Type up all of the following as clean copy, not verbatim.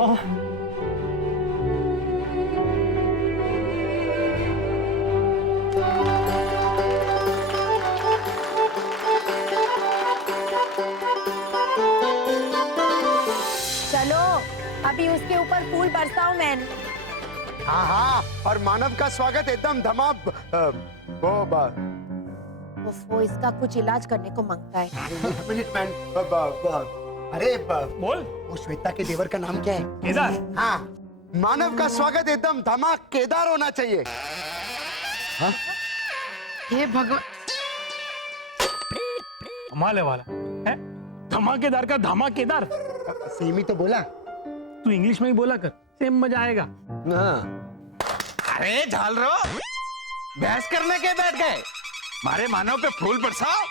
हाँ। चलो अभी उसके ऊपर फूल बरसाऊं मैं। हाँ हाँ, और मानव का स्वागत एकदम धमाम वो इसका कुछ इलाज करने को मांगता है। एक मिनट मैन, अरे बोल। वो श्वेता के देवर का नाम क्या है? केदार। हाँ, मानव का स्वागत एकदम धमाकेदार होना चाहिए। हाँ? हे भगवान, कमाल वाला है, धमाकेदार का धमाकेदार। सेम ही तो बोला। तू इंग्लिश में ही बोला कर, सेम मजा आएगा। अरे झालरो, बहस करने के बैठ गए? मारे मानव पे फूल बरसाओ।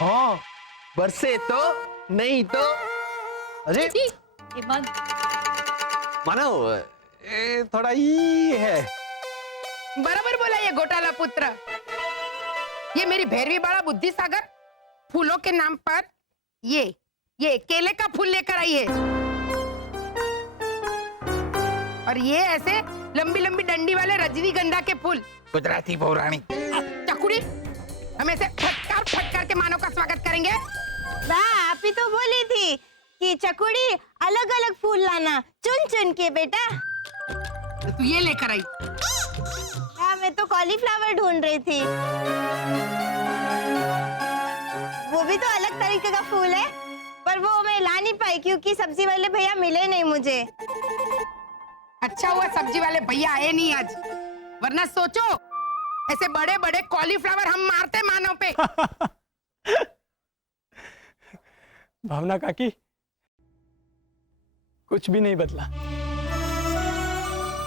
हाँ, बरसे तो नहीं तो। अरे मानव, थोड़ा ये है। बराबर बोला ये घोटाला पुत्र। ये मेरी भैरवी बाड़ा बुद्धि सागर फूलों के नाम पर ये केले का फूल लेकर आई है, और ये ऐसे लंबी लंबी डंडी वाले रजनीगंधा के फूल। गुजराती पौराणी चकुड़ी, हम ऐसे फटकार फटकार के मानव का स्वागत करेंगे। आप ही तो बोली थी कि चकुड़ी अलग अलग फूल लाना, चुन चुन के बेटा। तू ये लेकर आई। हाँ, मैं तो कॉलीफ्लावर ढूंढ रही थी। वो भी तो अलग तरीके का फूल है, पर वो मैं ला नहीं पाई क्योंकि सब्जी वाले भैया मिले नहीं मुझे। अच्छा हुआ सब्जी वाले भैया आए नहीं आज, वरना सोचो ऐसे बड़े बड़े कॉलीफ्लावर हम मारते मानव पे। भावना काकी, कुछ भी नहीं बदला।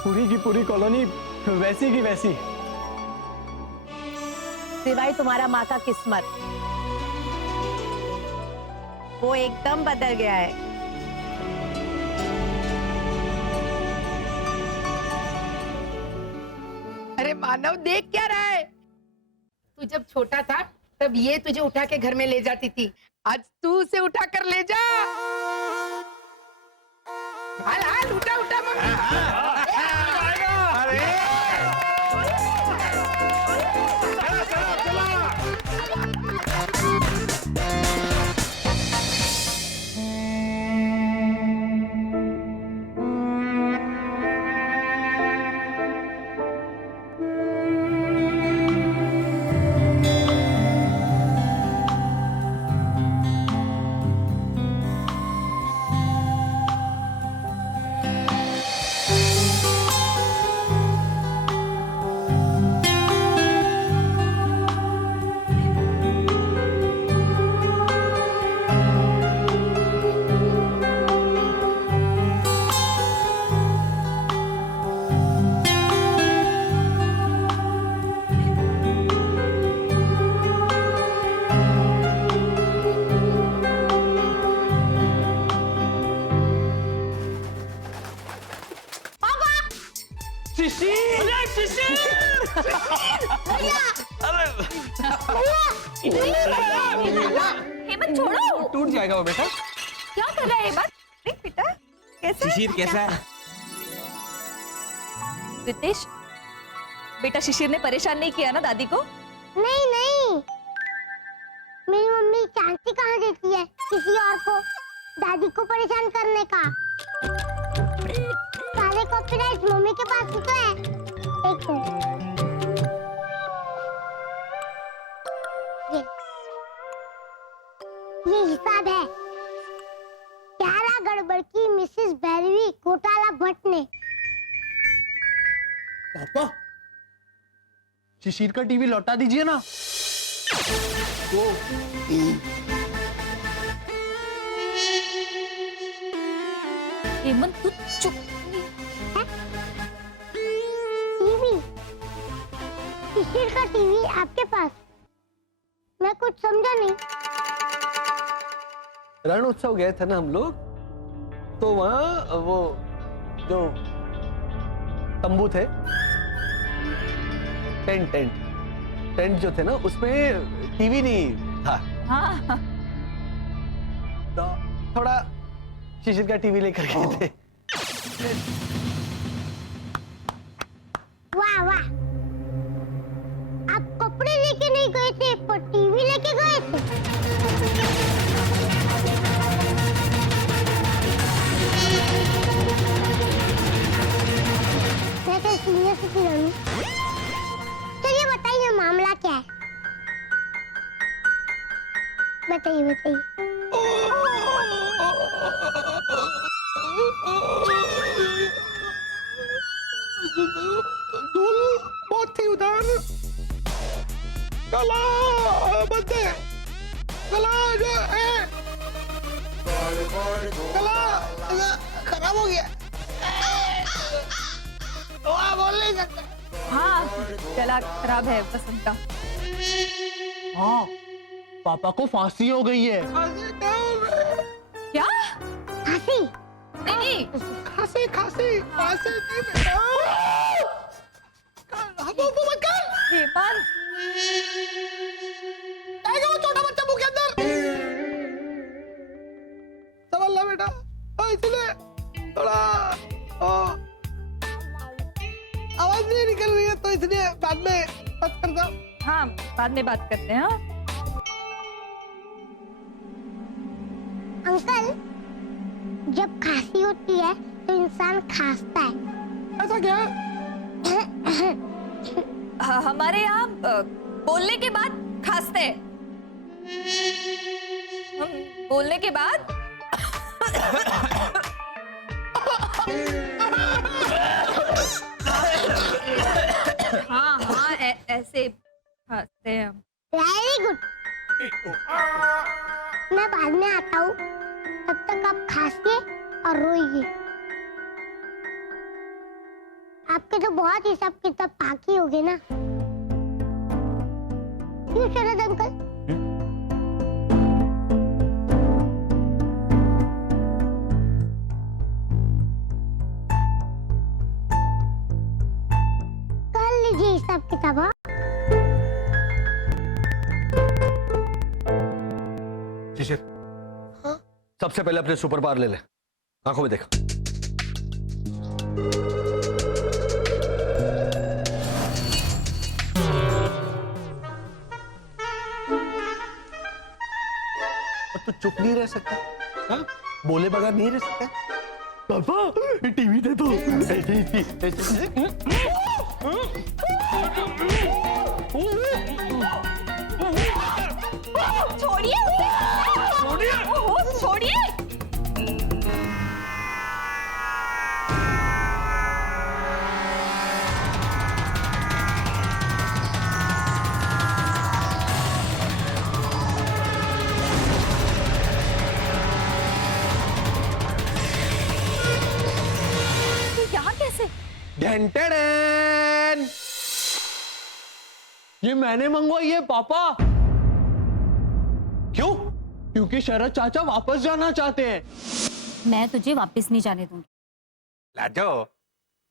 पूरी की पूरी कॉलोनी वैसी की वैसी, सिवाय तुम्हारा माँ का किस्मत, वो एकदम बदल गया है। अरे मानव, देख क्या रहा है? तू जब छोटा था तब ये तुझे उठा के घर में ले जाती थी, आज तू उसे उठा कर ले जा। हाल हाल, उठा उठा मम्मी। हेमंत छोड़ो, टूट जाएगा वो बेटा। क्या कर रहा है हेमंत? देख बेटा कैसा शिशिर कैसा है? रितेश, बेटा शिशिर ने परेशान नहीं किया ना दादी को? नहीं नहीं, मेरी मम्मी चांसी कहाँ देती है किसी और को दादी को परेशान करने का। सारे कॉपीराइट मम्मी के पास ही तो है। एक मिनट, ये हिसाब है 11 गड़बड़ की मिसेस भैरवी घोटाला भट्ट ने। पापा, शिशिर का टीवी लौटा दीजिए ना। वो हेमंत तू चुप। टीवी, शिशिर का टीवी आपके पास? मैं कुछ समझा नहीं। रण उत्सव गए थे ना हम लोग, तो वहाँ वो जो तंबू थे, टेंट जो थे ना, उसमें टीवी नहीं था। हाँ तो थोड़ा शिशिर का टीवी लेकर गए थे। वाह वाह, आप कपड़े लेके नहीं गए थे पर टीवी लेके गए थे। मैं तो सीनियर सिटीजन हूँ। चलिए बताइए मामला क्या है। बताइए बताइए। धूल बहुत थी उधर। गला बंद है। गला जो है गला खराब हो गया। बोल नहीं सकता। हाँ, गला खराब है बसंत का। हाँ, पापा को फांसी हो गई है। क्या? हंसी। नहीं, खांसी खांसी खांसी नहीं बेटा। वो मत कर। हेमंत, आएगा वो छोटा बच्चा मुंह के अंदर। संभल ला बेटा। इसलिए थोड़ा आवाज नहीं निकल रही है तो इसलिए बाद में बात करता हूँ। हाँ, बाद में बात करते हैं। हाँ? अंकल, जब खांसी होती है तो इंसान खांसता है। ऐसा क्या? हमारे यहाँ बोलने के बाद खांसते हैं। हम बोलने के बाद हाँ हाँ ऐसे खांसते हैं हम। Very good. मैं बाद में आता हूँ, तब तक आप खांसिए और रोइए। आपके तो बहुत हिसाब किताब बाकी हो गए ना। क्यों शरद अंकल? कर लीजिए हिसाब किताब। हाँ? शिशिर, सबसे पहले अपने सुपर पावर ले ले। आंखों में देख। तू चुप नहीं रह सकता? हाँ? बोले बगैर नहीं रह सकता? पापा, टीवी दे दो। छोड़िए, छोड़िए। यहाँ कैसे? ढेंटेड़ेन। ये मैंने मंगवाई है पापा। क्यों? क्योंकि शरद चाचा वापस जाना चाहते हैं। मैं तुझे वापस नहीं जाने दूंगी। लाजो,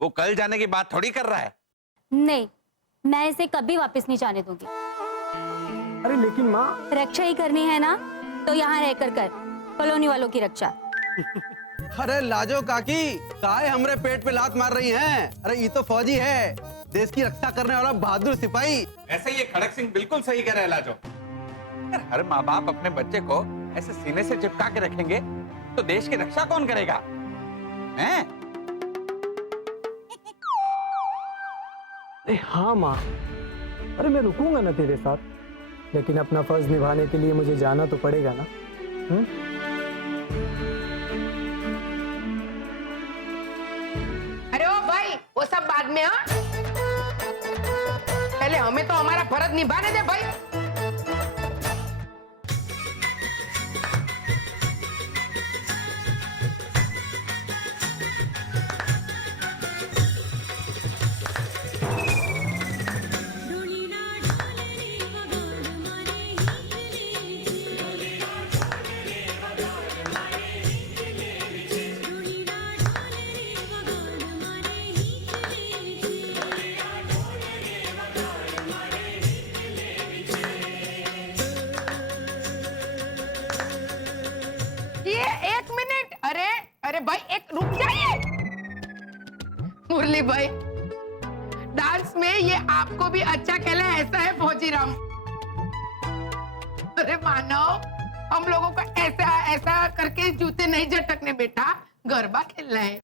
वो कल जाने की बात थोड़ी कर रहा है। नहीं, मैं इसे कभी वापस नहीं जाने दूंगी। अरे लेकिन माँ, रक्षा ही करनी है ना, तो यहाँ रहकर कर कॉलोनी वालों की रक्षा। अरे लाजो काकी, काहे हमरे पेट पे लात मार रही हैं? अरे ये तो फौजी है, देश की रक्षा करने वाला बहादुर सिपाही। वैसे ये खड़क सिंह बिल्कुल सही कह रहे हैं लाजो। अगर हर माँ बाप अपने बच्चे को ऐसे सीने से चिपका के रखेंगे तो देश की रक्षा कौन करेगा? हैं? हाँ माँ, अरे मैं रुकूंगा ना तेरे साथ, लेकिन अपना फर्ज निभाने के लिए मुझे जाना तो पड़ेगा ना। अरे ओ भाई, वो सब बाद में। हाँ, पहले हमें तो हमारा फर्ज निभाने दे भाई। एक्चुअली भाई डांस में ये आपको भी अच्छा खेला ऐसा है फौजी राम। अरे मानव, हम लोगों को ऐसा ऐसा करके जूते नहीं झटकने बेटा, गरबा खेलना है।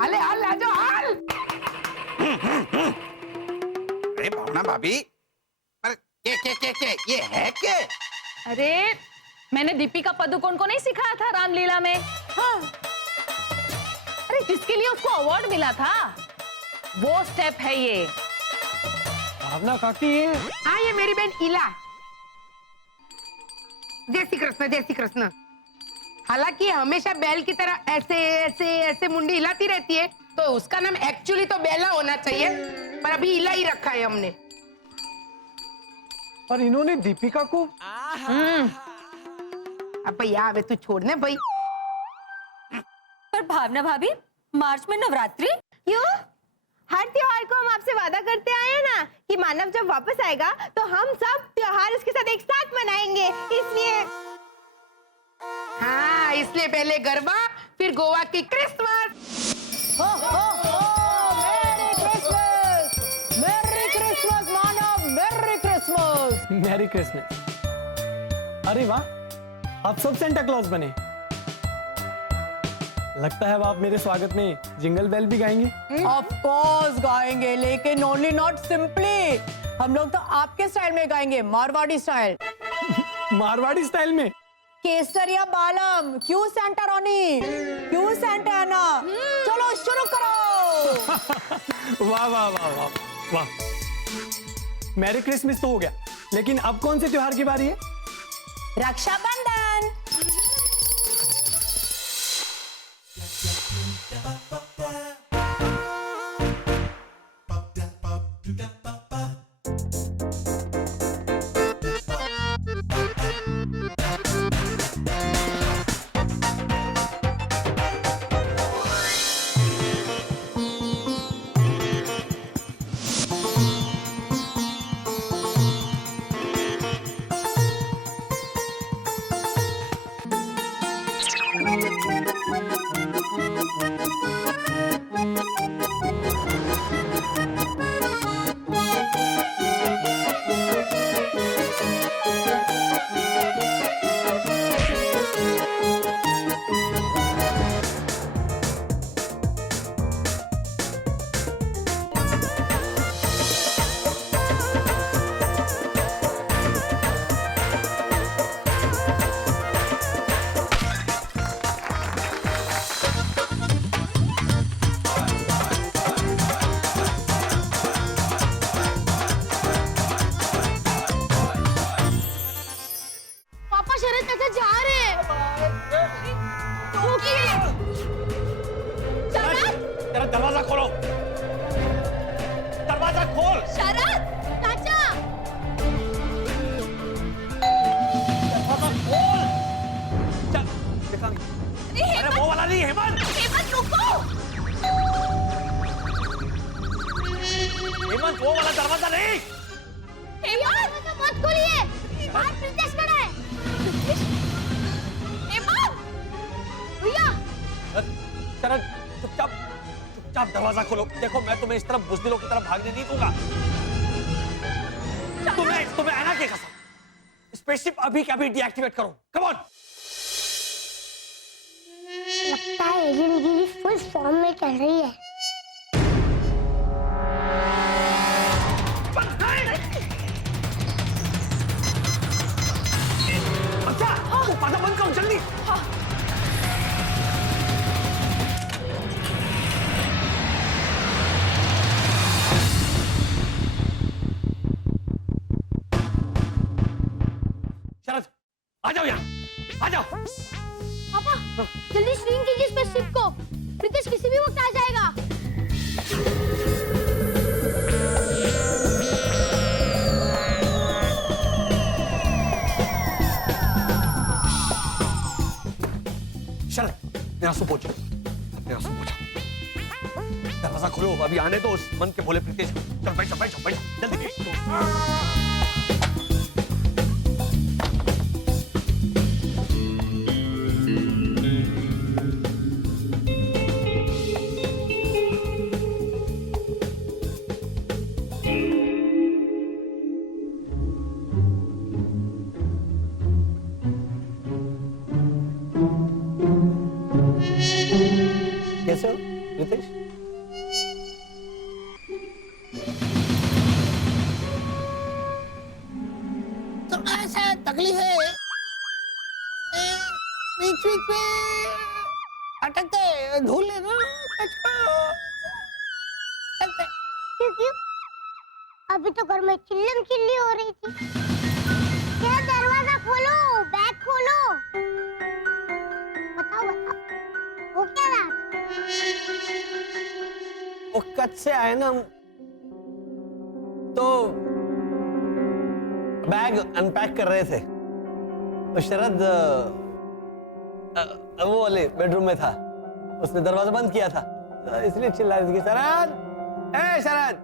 अले हाल लाजो हाल। अरे भावना भाभी, अरे ये है क्या? अरे मैंने दीपिका पादुकोण को नहीं सिखाया था रामलीला में? हाँ। अरे जिसके लिए उसको अवार्ड मिला था वो स्टेप है ये। भावना काकी ये हाँ, ये मेरी बहन इला। जय श्री कृष्ण, जय श्री कृष्ण। हालांकि हमेशा बैल की तरह ऐसे ऐसे ऐसे मुंडी हिलाती रहती है, तो उसका नाम एक्चुअली तो बेला होना चाहिए, पर अभी इला ही रखा है हमने। और इन्होंने दीपिका को अब भैया अबे तू छोड़ने भाई। पर भावना भाभी, मार्च में नवरात्रि? क्यों? हर त्योहार को हम आपसे वादा करते आए हैं ना कि मानव जब वापस आएगा तो हम सब त्योहार उसके साथ एक साथ मनाएंगे, इसलिए। हाँ, इसलिए पहले गरबा फिर गोवा की क्रिसमस। Merry Christmas. अरे वाह, आप सब सेंटा क्लॉज बने। लगता है अब आप मेरे स्वागत में जिंगल बेल भी गाएंगे। ऑफ कोर्स गाएंगे, लेकिन ओनली नॉट सिंपली। हम लोग तो आपके स्टाइल में गाएंगे, मारवाड़ी स्टाइल। मारवाड़ी स्टाइल में? केसरिया बालम, क्यों सेंटा रोनी, क्यों सेंटा आना, चलो शुरू करो। वाह वाह वाह वाह वाह। मैरी क्रिसमस तो हो गया, लेकिन अब कौन से त्योहार की बारी है? रक्षाबंधन। दरवाजा खोलो, दरवाजा खोल। शरद, चाचा। दरवाजा खोल। चल दिखाएंगे। अरे वो वाला नहीं, हेमंत। हेमंत रुको। हेमंत वो वाला दरवाजा नहीं। हेमंत मत खोलिए, बाहर प्रिंसेस खड़ा है। हेमंत भैया। शरद चुपचाप दरवाजा खोलो। देखो मैं तुम्हें इस तरफ बुज़दिलों की तरफ भागने नहीं दूंगा। तुम्हें आना की कसम। स्पेसशिप अभी के अभी डीएक्टिवेट करो। Come on. लगता है एजेंट गिरी फुल फॉर्म में चल रही है। अच्छा, वो पर्दा बंद करो जल्दी। शरद आ जाओ यहाँ, आ जाओ। पापा जल्दी स्विंग कीजिए स्पेसशिप को, प्रिंसेस किसी भी वक्त आ जाएगा। शरद मेरा सो पहुंचो, मेरा सो पहुंचो। दरवाजा खोलो, अभी आने दो उस मन के भोले प्रीतेश को। चल बैठो बैठो बैठो जल्दी। रितेश तो ऐसा तकलीफ है, बीच बीच में अटकते धूल लेना क्यों? अभी तो घर में चिल्लम चिल्ली हो रही थी। क्या दरवाजा खोलो, बैग खोलो। बताओ वो क्या रहा? वो कच्छ से आए ना, तो बैग अनपैक कर रहे थे। तो शरद वो वाले बेडरूम में था, उसने दरवाजा बंद किया था, तो इसलिए चिल्ला रही थी कि शरद, ए शरद,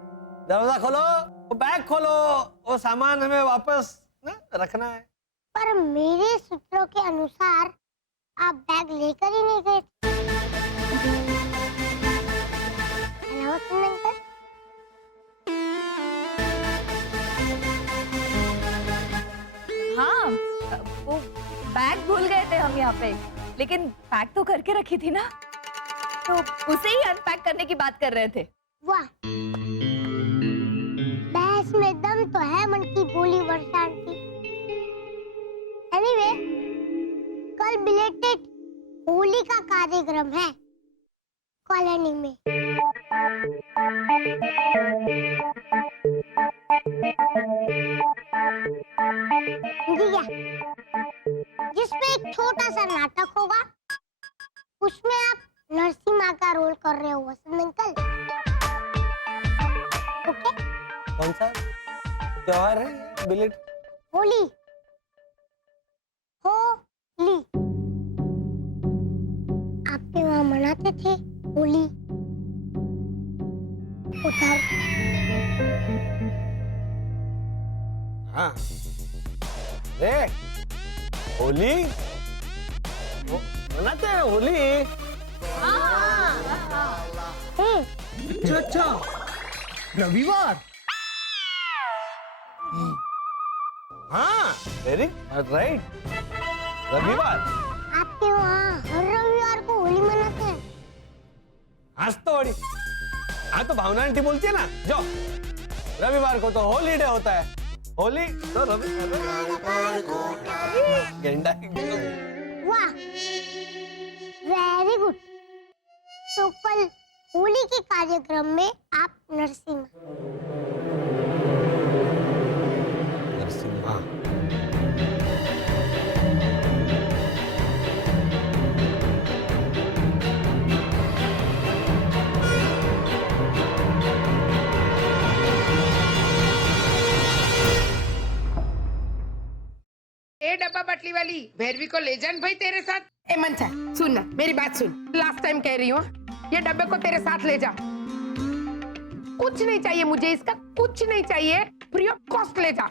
दरवाजा खोलो, वो बैग खोलो, वो सामान हमें वापस ना रखना है। पर मेरे सूत्रों के अनुसार आप बैग लेकर ही नहीं गए थे। हाँ, वो बैग भूल गए थे हम यहाँ पे, लेकिन पैक तो करके रखी थी ना, तो उसे ही अनपैक करने की बात कर रहे थे। वाह, बहस में दम तो है मन की बोली वर्षा आंटी। एनीवे, कल बिलेटेड होली का कार्यक्रम है कॉलोनी में। क्या? जिसमें एक छोटा सा नाटक होगा, उसमें आप नरसिंह माँ का रोल कर रहे हो वसंत अंकल। ओके? कौन सा त्योहार है? बिलेट होली। होली आपके वहाँ मनाते थे होली? उधर हाँ, रे होली मनाते हैं होली। अच्छा, रविवार। हाँ, वेरी राइट, रविवार। आपके वहाँ हर रविवार को होली मनाते हैं? आज तो बड़ी, हाँ तो भावना आंटी बोलती है ना, जो रविवार को तो हॉलीडे होता है, होली तो रविवार को गेंडा। वाह, वेरी गुड। तो कल होली के कार्यक्रम में आप नरसिंह ए डब्बा बटली वाली, भैरवी को ले जान भाई तेरे साथ। ए मंचा, सुन ना, मेरी बात सुन, लास्ट टाइम कह रही हूँ, ये डब्बे को तेरे साथ ले जा। कुछ नहीं चाहिए मुझे इसका, कुछ नहीं चाहिए, फ्री ऑफ कॉस्ट ले जा।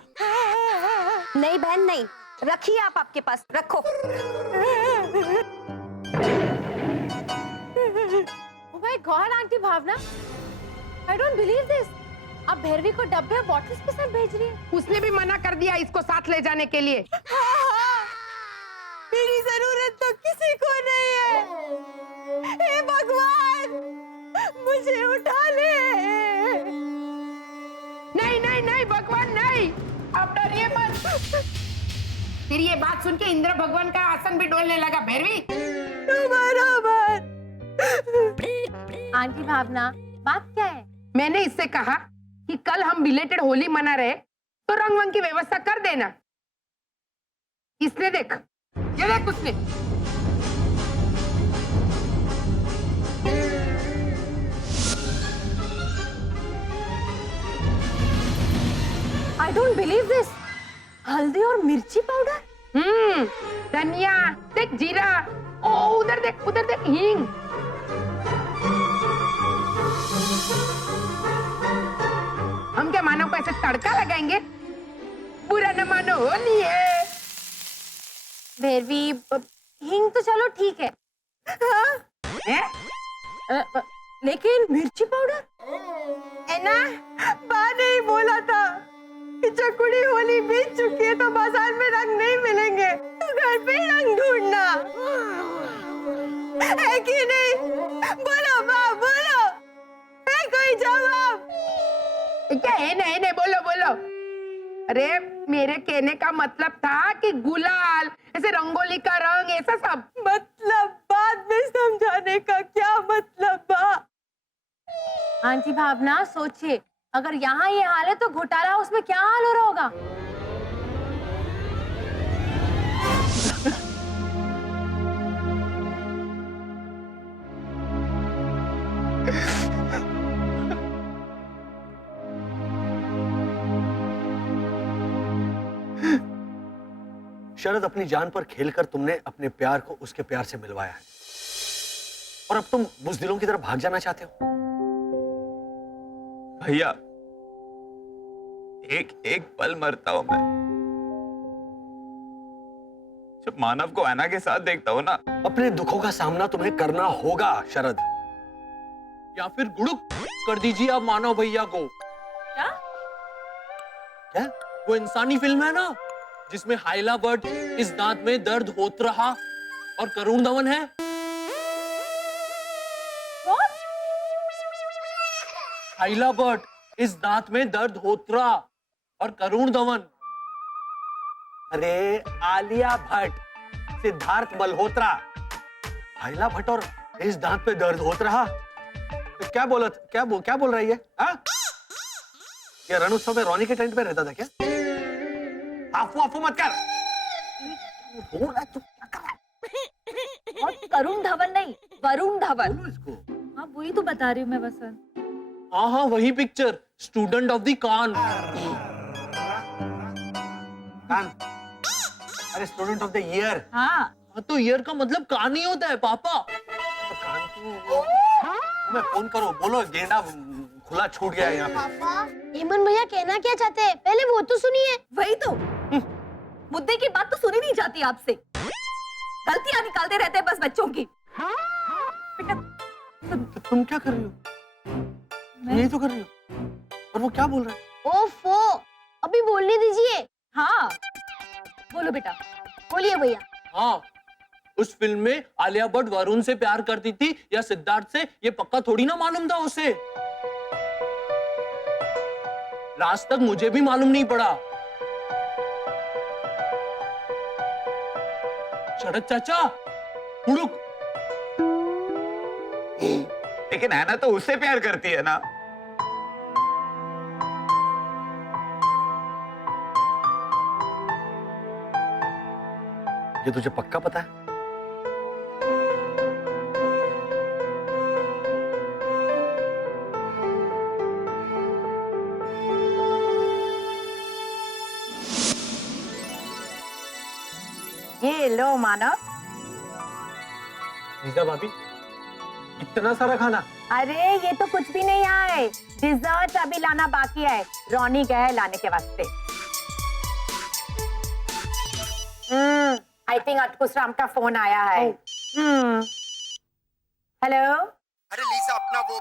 नहीं बहन नहीं, रखिए आप आपके पास, रखो। Oh my God, aunty Bhavna, I don't believe this. आप भैरवी को डब्बे और बॉटल्स के साथ भेज रही है? उसने भी मना कर दिया इसको साथ ले जाने के लिए। मेरी जरूरत तो किसी को नहीं है। हे भगवान, मुझे उठा ले। नहीं नहीं नहीं भगवान नहीं, अब डरिए मत। फिर ये बात सुन के इंद्र भगवान का आसन भी डोलने लगा। भैरवी आंटी भावना, बात क्या है? मैंने इससे कहा कि कल हम बिलेटेड होली मना रहे, तो रंग वंग की व्यवस्था कर देना। इसने देख, ये देख उसने। I don't believe this. हल्दी और मिर्ची पाउडर? धनिया, देख जीरा, ओ उधर देख हींग। हम क्या मानव को ऐसे तड़का लगाएंगे? बुरा न मानो, होली है। भैरवी, हिंग तो चलो ठीक है, है? लेकिन मिर्ची पाउडर? एना, बा नहीं बोला था कि चकुड़ी होली बीत चुकी है तो बाजार में रंग नहीं मिलेंगे, तो घर पे ही रंग ढूंढना है कि नहीं? बोलो माँ, बोलो। जाओ आप। क्या है नहीं बोलो बोलो। अरे मेरे कहने का मतलब था कि गुलाल ऐसे रंगोली का रंग ऐसा सब। मतलब बाद में समझाने का क्या मतलब बा? आंटी भावना सोचिए, अगर यहाँ ये हाल है तो घोटाला हाउस में क्या हाल हो रहा होगा। शरद, अपनी जान पर खेलकर तुमने अपने प्यार को उसके प्यार से मिलवाया है, और अब तुम बुज़दिलों की तरफ भाग जाना चाहते हो। भैया, एक एक पल मरता हूं मैं जब मानव को ऐना के साथ देखता हूं ना। अपने दुखों का सामना तुम्हें करना होगा शरद। या फिर गुड़ुक कर दीजिए आप मानव भैया को। क्या? वो इंसानी फिल्म है ना जिसमें हाइला भट्ट इस दांत में दर्द होत रहा और करुण धवन है। हाइला भट्ट इस दांत में दर्द होत रहा और करुण धवन। अरे आलिया भट्ट, सिद्धार्थ मल्होत्रा, हाइला भट्ट और इस दांत पे दर्द होत रहा। तो क्या बोल रही है? हाँ? ये रणोत्सव में रोनी के टेंट पे रहता था क्या? आफू मत कर। हो रहा तू क्या कर रहा है? और करुण धवन नहीं, वरुण धवन। बोलो इसको। हाँ वही तो बता रही हूँ मैं वसंत। हाँ वही पिक्चर, स्टूडेंट ऑफ द कान। कान? अरे स्टूडेंट ऑफ द ईयर। हाँ तो ईयर का मतलब कान ही होता है पापा। तो कान को मैं फोन करो, बोलो गेंडा खुला छूट गया यहाँ पे। पापा, हेमंत भैया कहना क्या चाहते हैं? पहले वो तो सुनिए। वही तो, मुद्दे की बात तो सुनी नहीं जाती आपसे, गलतियां निकालते रहते हैं बस बच्चों की। तो तुम क्या कर रही हो? यही तो कर रही हो। और वो क्या बोल रहा है? ओफो, अभी बोलने दीजिए। हाँ बोलो बेटा। बोलिए भैया। हाँ, उस फिल्म में आलिया भट्ट वरुण से प्यार करती थी या सिद्धार्थ से, ये पक्का थोड़ी ना मालूम था उसे। लास्ट तक मुझे भी मालूम नहीं पड़ा। शरद चाचा, हुड़ुक। लेकिन ऐना तो उससे प्यार करती है ना। ये तुझे पक्का पता है? ये लो मानव। लीजा भाभी, इतना सारा खाना? अरे ये तो कुछ भी नहीं आए, डिजर्ट अभी लाना बाकी है, रोनी गया है लाने के वास्ते। आई थिंक अटकुस राम का फोन आया है। हेलो। अरे लीजा, अपना वो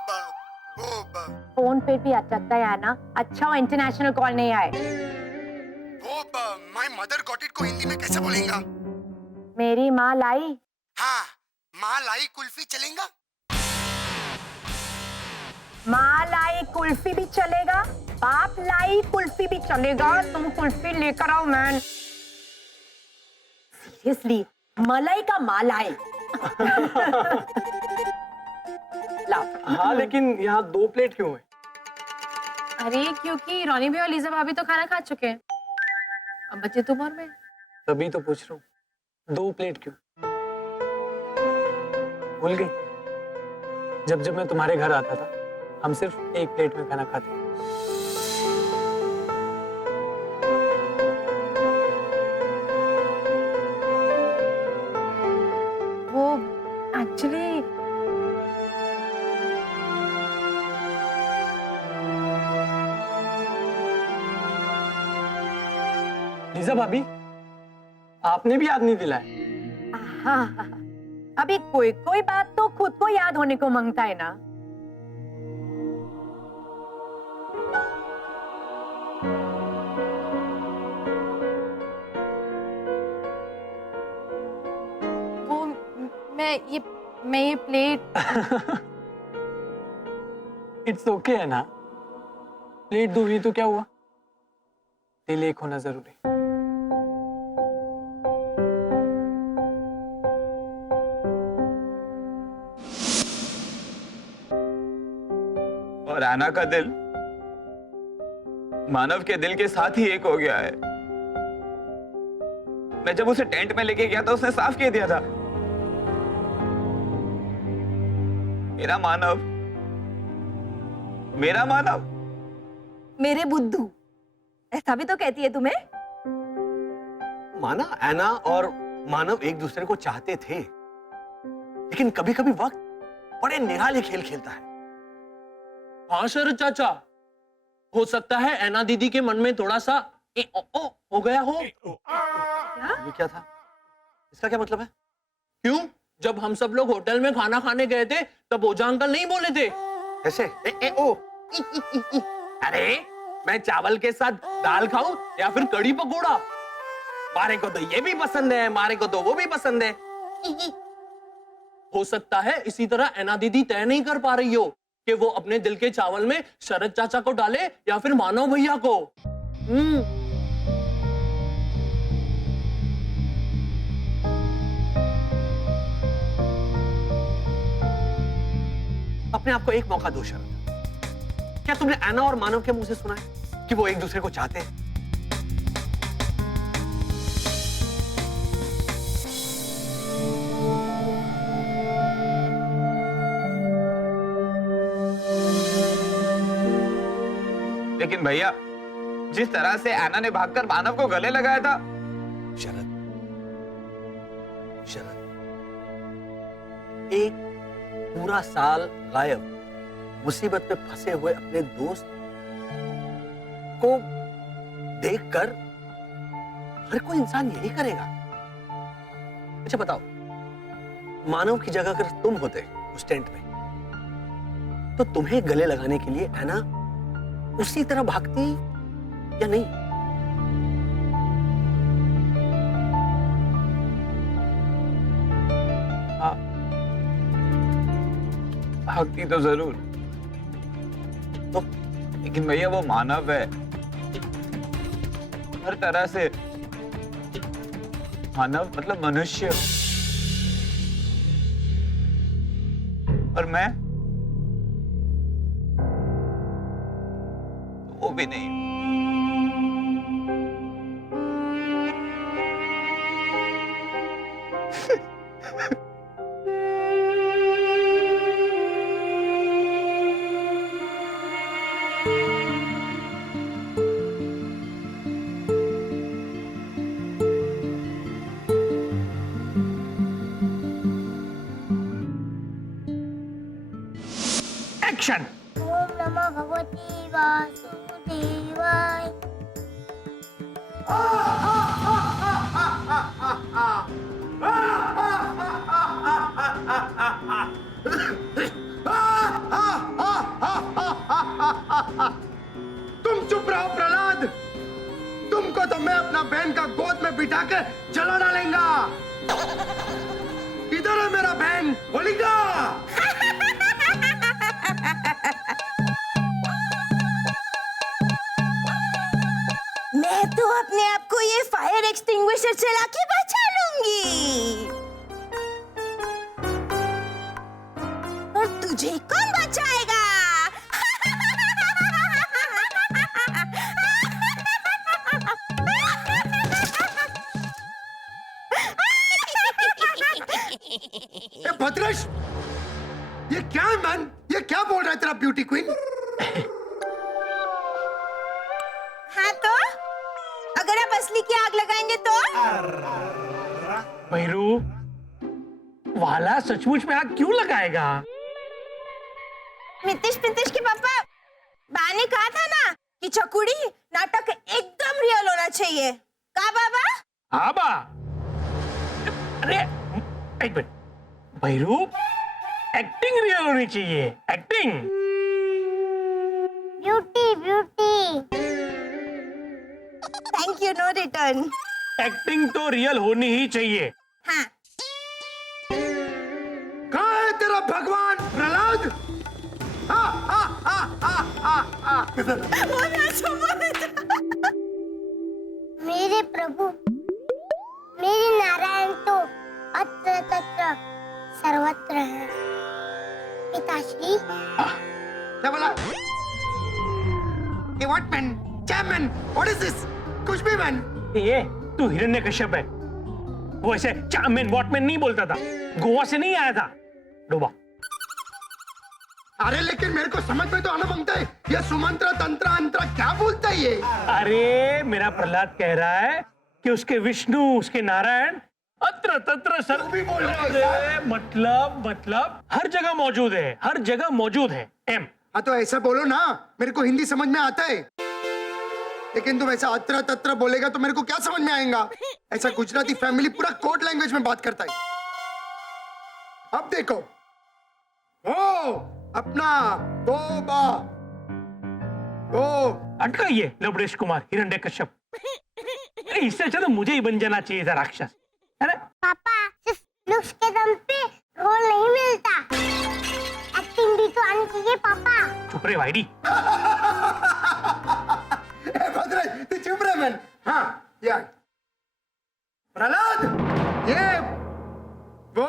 फोन पे भी अटकता है ना। अच्छा इंटरनेशनल कॉल नहीं आए। माय मदर गॉट इट को हिंदी में कैसे बोलेगा? मेरी माँ लाई। हाँ, माँ लाई कुल्फी चलेगा? माँ लाई कुल्फी भी चलेगा, बाप लाई कुल्फी भी चलेगा। तुम कुल्फी लेकर आओ मैन। सीरियसली, मलाई का माल आए। लाओ। हाँ लेकिन यहाँ 2 प्लेट क्यों है? अरे क्योंकि रोनी भी और लीजा भाभी तो खाना खा चुके हैं, अब बच्चे तुम और मैं। तभी तो पूछ रहा हूँ, 2 प्लेट क्यों? भूल गई? जब जब मैं तुम्हारे घर आता था, हम सिर्फ 1 प्लेट में खाना खाते। वो एक्चुअली लीजा भाभी, आपने भी याद नहीं दिलाया। हाँ, अभी कोई कोई बात तो खुद को याद होने को मांगता है ना। वो मैं ये प्लेट। इट्स ओके है ना, प्लेट दो ही तो क्या हुआ, दिल एक होना जरूरी। और आना का दिल मानव के दिल के साथ ही एक हो गया है। मैं जब उसे टेंट में लेके गया था उसने साफ कह दिया था, मेरा मानव, मेरा मानव। मेरे बुद्धू, ऐसा भी तो कहती है तुम्हें। माना ऐना और मानव एक दूसरे को चाहते थे, लेकिन कभी कभी वक्त बड़े निराले खेल खेलता है। हाँ शरद चाचा, हो सकता है ऐना दीदी के मन में थोड़ा सा हो गया हो। ये क्या था, इसका क्या मतलब है? क्यों? जब हम सब लोग होटल में खाना खाने गए थे तब ओझा अंकल नहीं बोले थे कैसे? अरे मैं चावल के साथ दाल खाऊं या फिर कड़ी पकोड़ा, मारे को तो ये भी पसंद है, मारे को तो वो भी पसंद है। हो सकता है इसी तरह ऐना दीदी तय नहीं कर पा रही हो कि वो अपने दिल के चावल में शरद चाचा को डाले या फिर मानव भैया को। अपने आप को एक मौका दो शरद। क्या तुमने ऐना और मानव के मुंह से सुना है कि वो एक दूसरे को चाहते हैं? लेकिन भैया, जिस तरह से ऐना ने भागकर मानव को गले लगाया था। शरद, शरद, एक पूरा साल गायब, मुसीबत में फंसे हुए अपने दोस्त को देखकर हर कोई इंसान यही करेगा। अच्छा बताओ, मानव की जगह अगर तुम होते उस टेंट में, तो तुम्हें गले लगाने के लिए ऐना उसी तरह भागती या नहीं? हाँ, भागती तो जरूर, तो लेकिन भैया वो मानव है, हर तरह से मानव, मतलब मनुष्य। और मैं वो भी नहीं। एक्शन। ओम नमः भगवती वासुदेवाय। तुम चुप रहो प्रहलाद, तुमको तो मैं अपना बहन का गोद में बिठा के जला डालेंगा। इधर है मेरा बहन होलिका। मैं तो अपने आप को ये फायर एक्सटिंग्विशर चला के बचा लूंगी। और तुझे कौन बचाएगा? ए भद्रेश, ये क्या है मैन? ये क्या बोल रहा है तेरा ब्यूटी क्वीन? हाँ तो अगर आप असली की आग लगाएंगे तो? भैरू, वाला सचमुच में आग क्यों लगाएगा? मितिश के पापा, बा ने कहा था ना कि चकुड़ी नाटक एकदम रियल होना चाहिए। का बाबा? हाँ बा। अरे एक मिनट, भैरू, एक्टिंग रियल होनी चाहिए, acting. Beauty beauty. Thank you, no return. Acting तो रियल होनी ही चाहिए। हाँ। कहाँ है तेरा भगवान प्रहलाद? मेरे प्रभु, मेरे नारायण तो अत्र तत्र सर्वत्र है। पिताश्री, क्या बोला? ये व्हाट मैन? क्या मैन? What is this? कुछ भी मैन। ये तू हिरण्यकश्यप है। वो ऐसे चामैन वॉटमैन नहीं बोलता था, गोवा से नहीं आया था डोबा। अरे लेकिन मेरे को समझ में तो आना मांगता है, ये सुमंत्र तंत्र अंतर क्या बोलता है ये? अरे मेरा प्रहलाद कह रहा है कि उसके विष्णु, उसके नारायण अत्र तत्र सर्व भी बोल रहे हो। मतलब हर जगह मौजूद है, हर जगह मौजूद है। एम हाँ तो ऐसा बोलो ना, मेरे को हिंदी समझ में आता है, लेकिन तुम ऐसा अत्र तत्र बोलेगा तो मेरे को क्या समझ में आएगा? ऐसा गुजराती फैमिली पूरा कोड लैंग्वेज में बात करता है। अब देखो, ओ अपना तोबा, ओ अटकाइए लवडेश कुमार हिरण्यकश्यप। अरे इससे अच्छा तो मुझे ही बन जाना चाहिए था राक्षस। अरे पापा, सिर्फ लुक्स के दम पे रोल नहीं मिलता, एक्टिंग भी तो आनी चाहिए पापा। चुप रे वाइडी। भद्राई, तू चुप रहे मैन। हाँ यार प्रहलाद, ये वो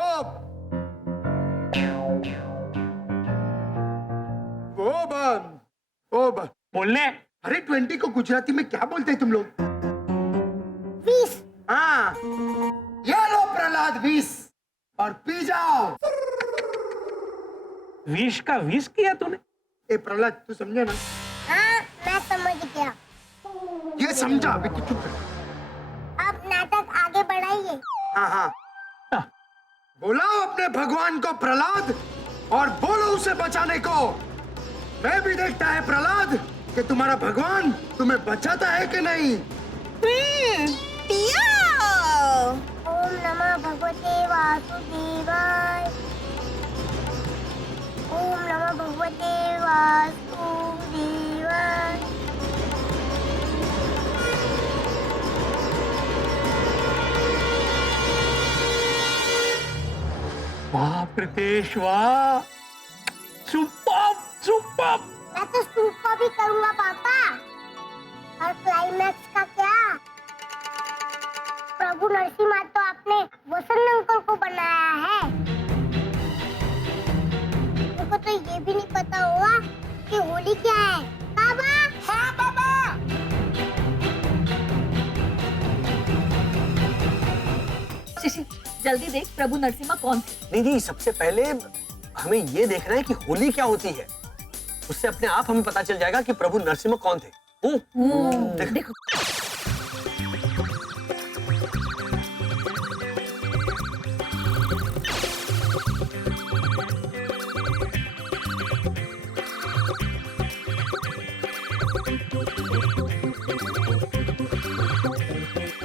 बोलने। अरे 20 को गुजराती में क्या बोलते हैं तुम लोग? 20। हाँ, ये लो प्रहलाद 20 और पी जाओ। 20 का 20 किया तूने? ए प्रहलाद, तू समझा ना? हाँ, मैं समझ गया। ये समझा, विक्की चुप कर। अब नाटक आगे बढ़ाइए। हाँ हाँ, बुलाओ अपने भगवान को प्रहलाद और बोलो उसे बचाने को। मैं भी देखता है प्रहलाद कि तुम्हारा भगवान तुम्हें बचाता है कि नहीं। ओम नमः भगवते वासुदेवाय। ओम नमः भगवते वासुदेवाय। वाह प्रीतेश वाह, सुपर सुपर। मैं तो सूप को भी करूंगा पापा। और क्लाइमैक्स का क्या? प्रभु नरसिम्हा तो आपने वसंत अंकल को बनाया है। मुझको तो ये भी नहीं पता हुआ कि होली क्या है। बाबा, हाँ बाबा। शिशी, जल्दी देख प्रभु नरसिम्हा कौन थे। नहीं, सबसे पहले हमें ये देखना है कि होली क्या होती है। उससे अपने आप हमें पता चल जाएगा कि प्रभु नरसिम्हा कौन थे। देखो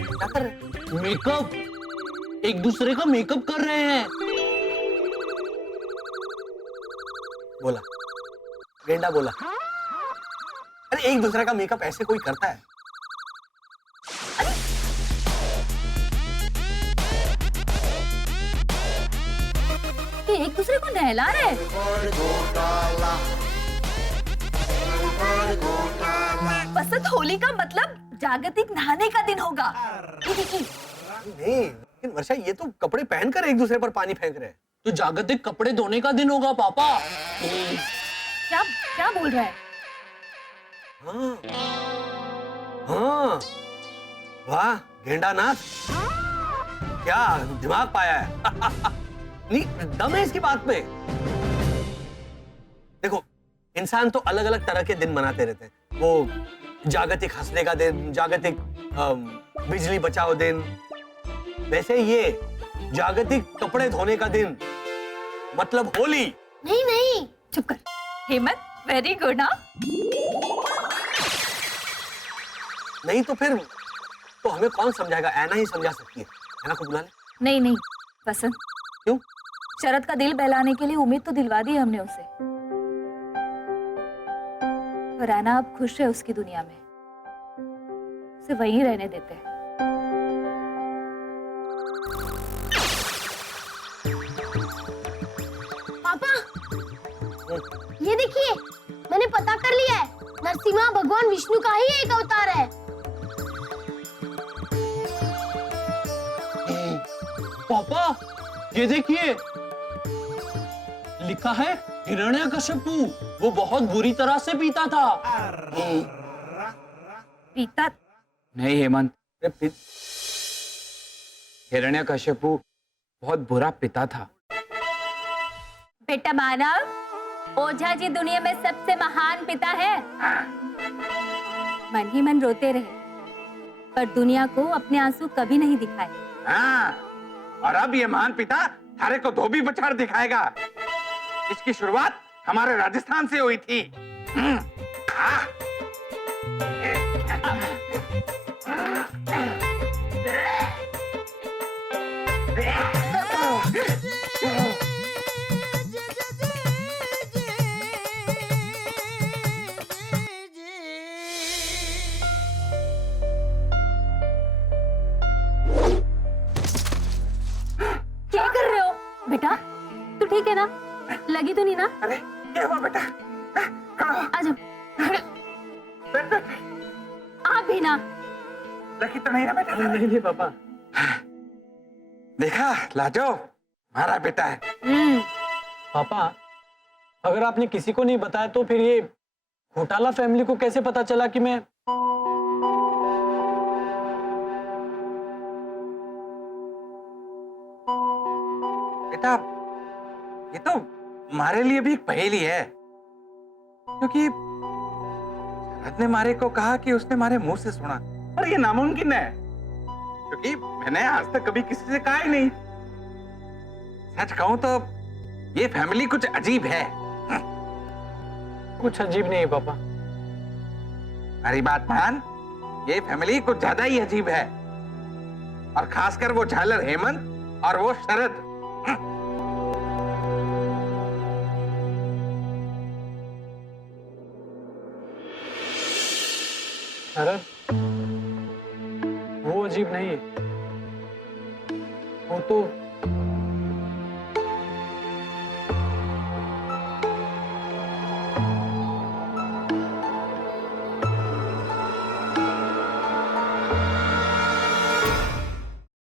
क्या कर रहे? मेकअप, एक दूसरे का मेकअप कर रहे हैं। बोला गेंडा बोला। अरे एक दूसरे का मेकअप ऐसे कोई करता है? कि एक दूसरे को नहला रहे हैं। बसंत होली का मतलब जागतिक नहाने का दिन होगा। नहीं, लेकिन वर्षा ये तो कपड़े पहनकर एक दूसरे पर पानी फेंक रहे हैं। तो जागतिक कपड़े धोने का दिन होगा पापा। क्या क्या बोल रहा है? हाँ, हाँ, वाह गेंडा नाथ, क्या दिमाग पाया है। नहीं, दम है इसकी बात में। देखो, इंसान तो अलग अलग तरह के दिन मनाते रहते हैं। वो जागतिक हंसने का दिन, जागतिक बिजली बचाओ दिन, वैसे ये जागतिक कपड़े धोने का दिन, मतलब होली। नहीं नहीं, चुप कर हेमंत, वेरी गुड। हाँ, नहीं तो फिर तो हमें कौन समझाएगा? ऐना ही समझा सकती है। ऐना को बुला ले। नहीं नहीं बसंत, क्यों? शरद का दिल बहलाने के लिए उम्मीद तो दिलवा दी हमने उसे, पर ऐना अब खुश है उसकी दुनिया में, उसे वहीं रहने देते हैं। पापा, ये देखिए मैंने पता कर लिया है, नरसिम्हा भगवान विष्णु का ही एक अवतार है। पापा ये देखिए, लिखा है हिरण्यकशिपु, वो बहुत बुरी तरह से पीता था। पीता? नहीं हेमंत, हिरण्यकशिपु बहुत बुरा पिता था। बेटा मानव, ओझा जी दुनिया में सबसे महान पिता है। मन ही मन रोते रहे, पर दुनिया को अपने आंसू कभी नहीं दिखाए। हाँ, और अब ये महान पिता थारे को धोबी बछाड़ दिखाएगा। इसकी शुरुआत हमारे राजस्थान से हुई थी। क्या कर रहे हो बेटा? तू ठीक है ना? लगी तो नहीं ना? अरे क्या हुआ बेटा? आजा। आप भी ना। लगी तो नहीं ना बेटा? नहीं पापा। देखा लाजो, हमारा बेटा है। पापा, अगर आपने किसी को नहीं बताया तो फिर ये घोटाला फैमिली को कैसे पता चला कि मैं... बेटा, ये तो हमारे लिए भी एक पहेली है, क्योंकि शरद ने मारे को कहा कि उसने हमारे मुंह से सुना, और ये नामुमकिन है, क्योंकि मैंने आज तक कभी किसी से कहा ही नहीं। सच कहूं तो ये फैमिली कुछ अजीब है। कुछ अजीब नहीं पापा। हमारी बात मान, ये फैमिली कुछ ज्यादा ही अजीब है, और खासकर वो झालर हेमंत और वो शरद। शरद, वो अजीब नहीं है, वो तो